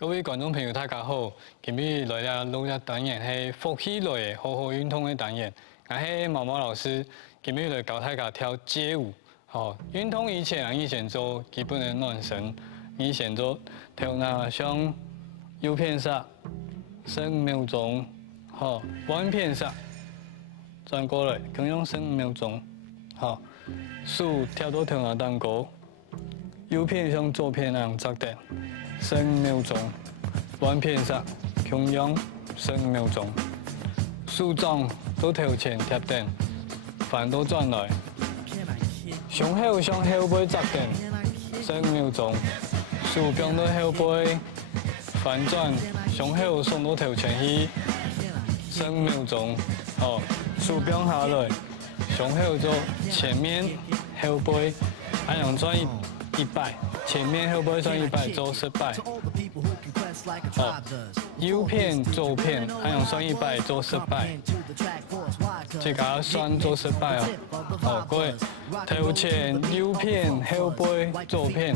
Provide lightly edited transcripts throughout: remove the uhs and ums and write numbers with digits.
各位观众朋友，大家好！今日来了录一单元是福气类的好好运动的单元。我是毛毛老师，今日来教大家跳街舞。运动以前做基本的暖身，以前做跳那向右片上15秒钟，弯片上转过来，同样15秒钟。数跳到跳那蛋糕，右片向左片那样扎点。15秒钟，弯片上，同样15秒钟。树桩都头前贴顶，反倒转来，上后向后背扎顶，15秒钟。树柄到后背，反转上后送到头前去，15秒钟。树柄下来，上后做前面后背，按样转100。前面后背转100做10摆，右片左片按样算100做10摆，这个算做10摆哦。各位，头前右片后背左片，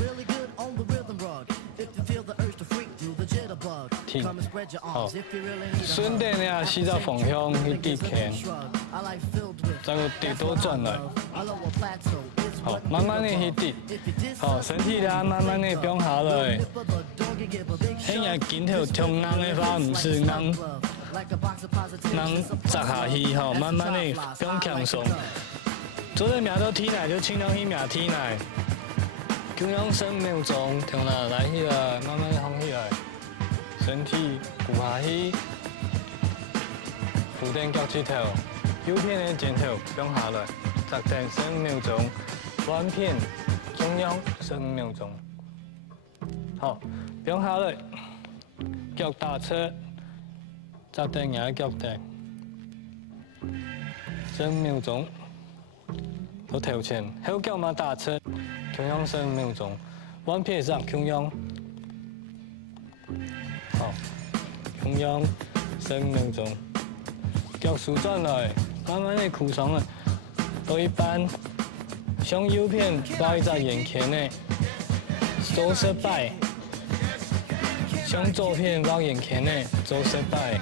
停。顺便呢，四个方向去跌拳，再个跌倒转来。慢慢的去跌，身体啦慢慢的变下来。迄个镜头冲人的话，唔是人砸下去，慢慢的变轻松。做个命到天来就尽量去命天来，就用15秒钟，从那来起来，慢慢的放起来，身体俯下去，扶顶脚趾头，右片的前头变下来，扎定15秒钟。弯片中央15秒钟，变下来，脚踏车，扎定也脚定，15秒钟，到头前，后脚嘛踏车，同样15秒钟，弯片上同样，同样15秒钟，脚旋转来，慢慢的裤上来，到一半。向右片绕一只眼前的做10摆，向左片绕眼前的做10摆，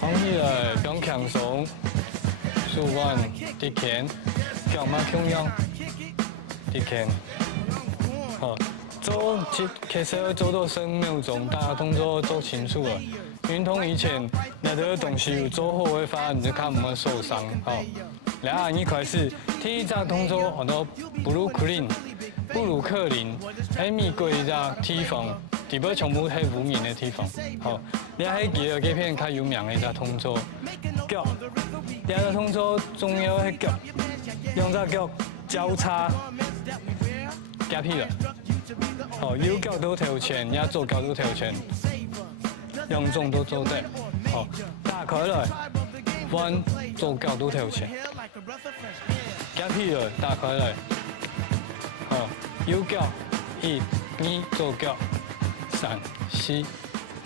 放起来变轻松，手腕跌拳，脚嘛同样跌拳，做其实要做到15秒钟，大家动作做清楚了。运动以前，那个东西有做好的话，你就看不会受伤，然后你开始第一个动作，叫做布鲁克林，美国一个地方，地表全部係无名的地方。你喺第二片較有名的一個動作，腳，第二個動作重要係腳，用隻腳交叉夾起來，右腳到頭前，也左腳到頭前，兩種都做得，打開來，彎左腳到頭前。夾起來，打開來，右腳1、2，左腳3、4、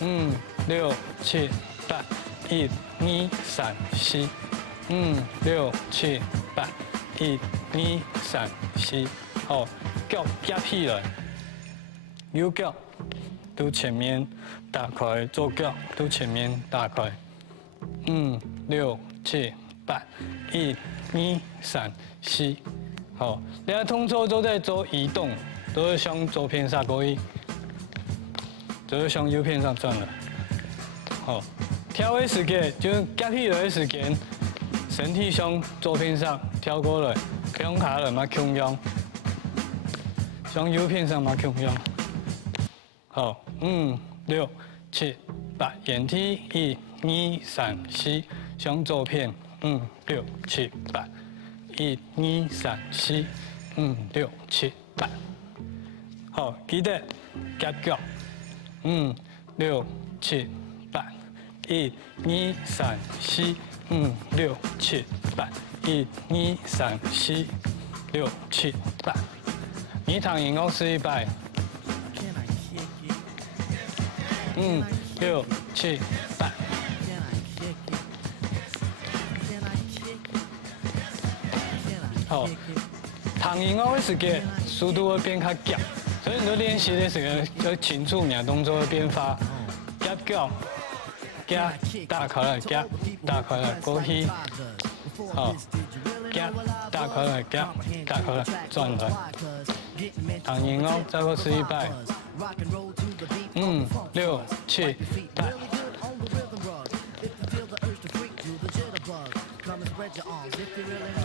5、6、7、8， 1、2、3、4、5、6、7、8， 1、2、3、4，腳夾起來，右腳到前面打開，左腳到前面打開，5、6、7、8， 1、2、3、4，你的动作都在做移动，都是向左片上过去，都是向右片上转了。跳的时间就是夹起来的时间，身体向左片上跳过来，向下来嘛同样，向右片上嘛同样。5、6、7、8，眼踢1、2、3、4，向左片5、6、7、8。1、2、3、4、5、6、7、8，記得夾腳5、6、7、8， 1、2、3、4、5、6、7、8， 1、2、3、4、6、7、8。你躺音樂試1擺5、6、7、8。躺音樂的時間，速度會變較急，所以你在练习的时候要清楚你的动作的变化，夹脚，夹打开来，夹打开来过去，好，夹打开来，夹打开来转来，躺赢哦，再过试一摆，6、7、8。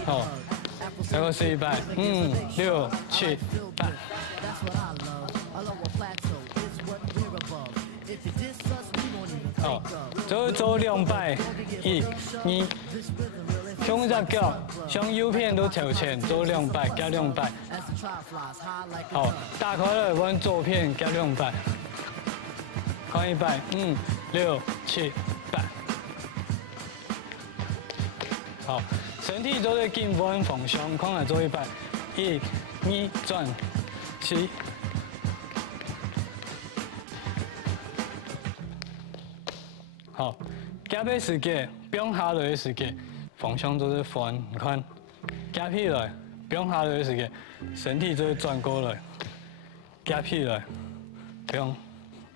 好，再过试一摆，6、7、8。好，再做2摆，1、2，向只脚向右边都朝前做2摆，加2摆。好，打开来往左边加2摆，看一摆，6、7、8。好，身体做在紧弯方向，看来做一摆，1、2转，7。好，夹背时间，不用下来的时间，方向都是翻，你看，夹起来，不用下来的时间，身体就会转过来，夹起来，不用，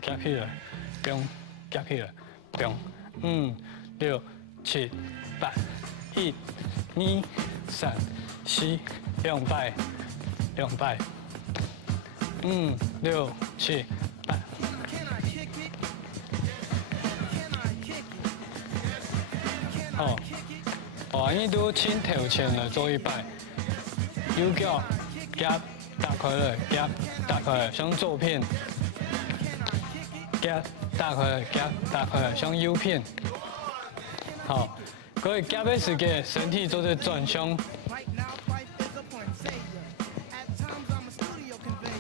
夹起来，不用，夹起来，不用，6、7、8。1、2、3、4，两摆，6、7、8。好，完呢都轻头前了，做一摆，右脚夹打开来，夹打开来，向左边，夹打开来，夹打开来，向右边。好，各位夹背时间，身体做在转向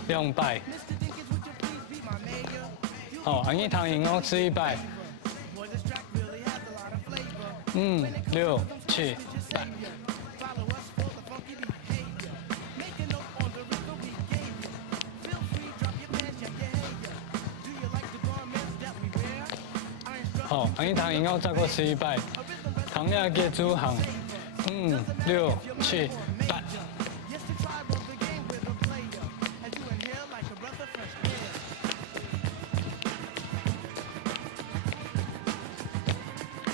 2摆。好，安尼躺赢哦，吃一摆。6、7、8。好，安尼躺赢后再过吃一摆，躺下给主行，6、7、8。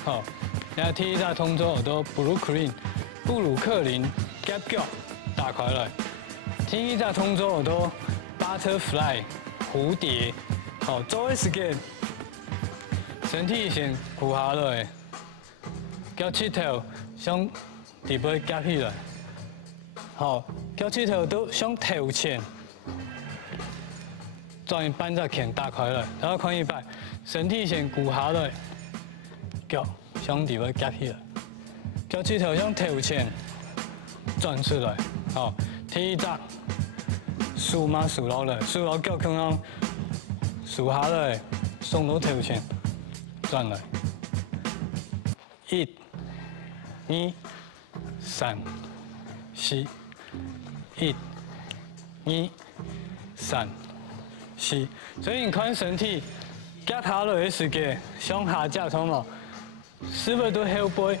好。然后第一个动作都布鲁克林夹脚打开来，第一个动作都 butterfly 蝴蝶，好，做的时间身体先俯下来，脚趾头向底部夹起来，好，脚趾头都向头前，转半只拳打开来，然后看一摆，身体先俯下来，脚。向底部夹起来，脚趾头向头前转出来，好，第一只竖嘛竖落来，竖落脚向上竖下来，送到头前转来，1、2、3、4，1、2、3、4，所以你看身体夹下来的时间向下夹冲嘛。是不是都后背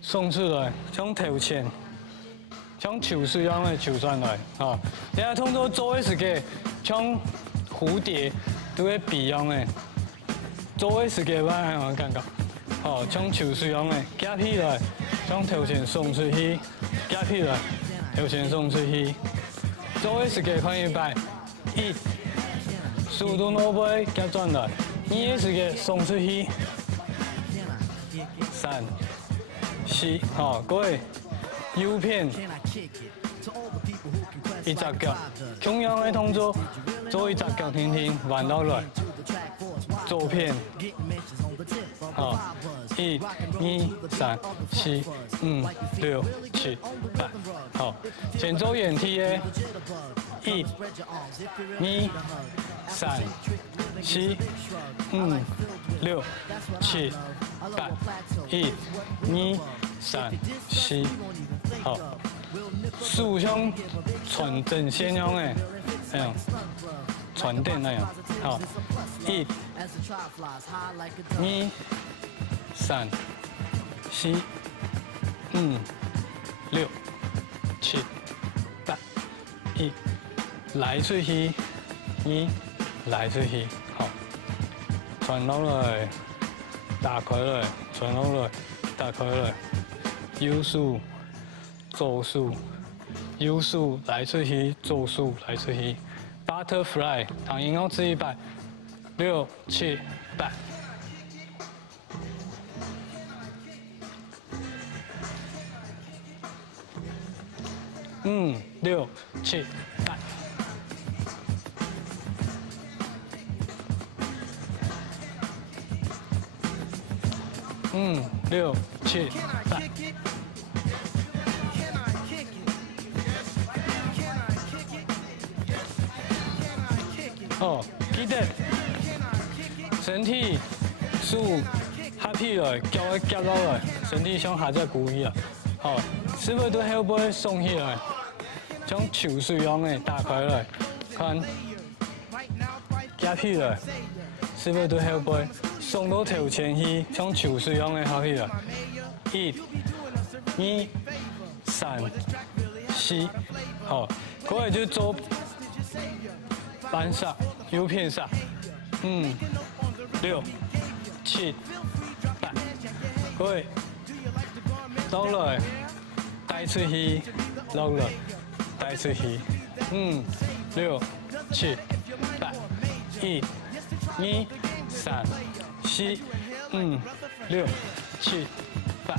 送出来，向头前，像球水一样的球转来啊！然后通过做的时间，像蝴蝶都会比样的，做的时间我感觉，哦，像球水一样的夹起来，向头前送出去，夹起来，头前送出去，做的时间看一摆，1，速度后背夹转来，2的时间送出去。3、4，好，各位，右边一只脚，同样的动作，做一只脚停停，弯到来，左边，好，1、2、3、4、5、6、7、8，好，先做原体的，1、2、3、4、5、6、7、8，1、2、3、4，好，竖向传正线样的，那样，传电那样，好，1、2、3、4、5、6、7、8，1，来出去2来出去，好，传落来，打开来，传落来，打开来，右数，左数，右数来出去，左数来出去 ，butterfly， 唐英公吃100，6、7、8。6、7、8。6、7、8。哦，记得身体竖下屁来，脚要夹落来，身体向下只鼓起啊。好，是不是都后背耸起来？像球水样的打开来，看夹起来，是不是都后背耸到头前去，像球水样的下起来。1、2、3、4，好，过来就做扳杀、右片杀。6、7、8，过来，落来，带出去，落来。带出去，6、7、8， 1、2、3、4， 6、7、8，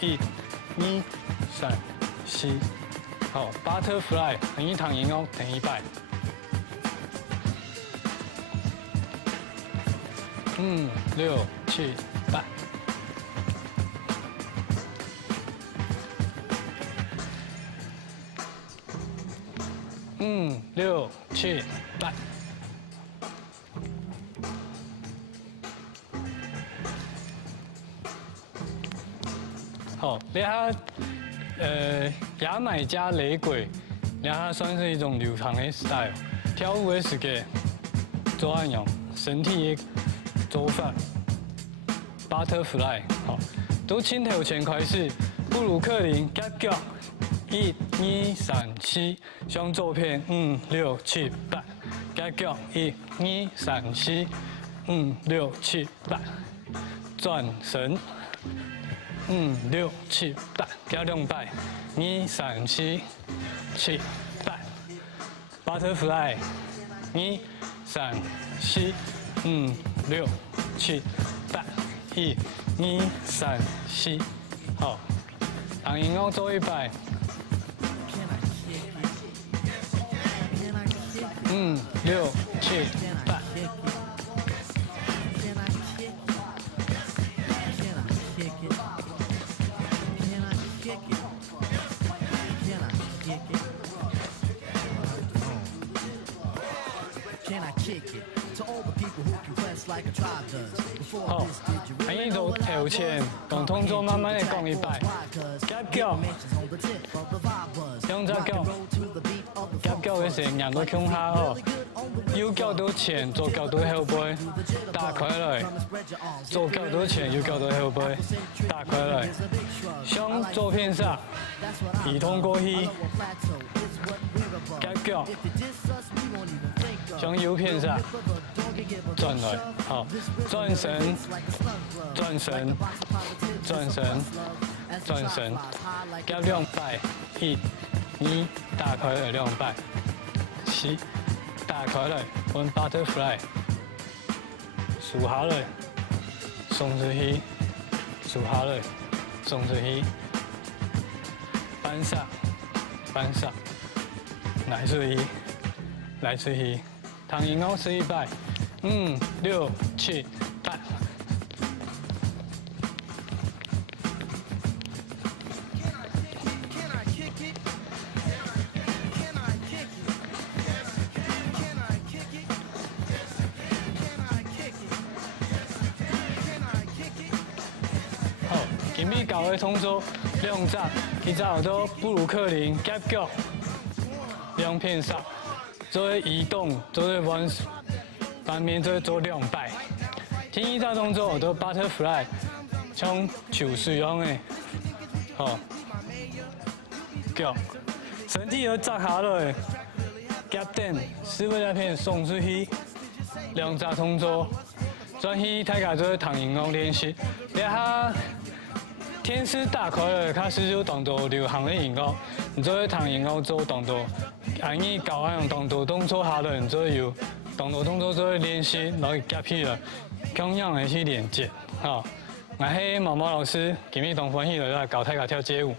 1、2、3、4，好 ，butterfly， 等于躺赢哦，等于100。6、7、8。6、7、8。好，你看，牙买加雷鬼，你看算是一种流行的 style。跳舞的时间，做按样，身体的做法 ，butterfly， 好，都镜头前开始，布鲁克林夹脚。1、2、3、4，向左片，6、7、8，夹脚1、2、3、4， 6、7、8，转身，6、7、8，夹200， 2、3、4、7、8 ，butterfly， 2、3、4， 6、7、8， 1、2、3、4，好，当音乐做100。6、7、8。好，安尼就头前，共同做慢慢的讲100，夹脚，两只脚，夹脚的时候让到向下哦，右脚到前，左脚到后背，打开来，左脚到前，右脚到后背，打开来，向左片杀，移动过去，夹脚，向右片杀。转来，好，转身，转身，转身，转身，夹200， 1、2，打开来200， 4，打开来，换 butterfly， 数下来，送出去，数下来，送出去，扳杀，扳杀，来出去，来出去，唐英高是100。6、7、8。好，今日教的动作2集，其实好多布鲁克林夹脚2片杀，做移动，做弯。反面做200，第一套动作都 butterfly， 像球水样的，好，脚，身体要扎下来，夹等4分片送出去2杂通做，转去大家做唐人工练习。你哈天师大快乐，较少少动作流行的音乐，你做唐人工做动作，安尼教安用动作下来，你做有动作做练习，然后夹起来，同样的去连接，吼。我是毛毛老师，今日同欢喜来教大家跳街舞。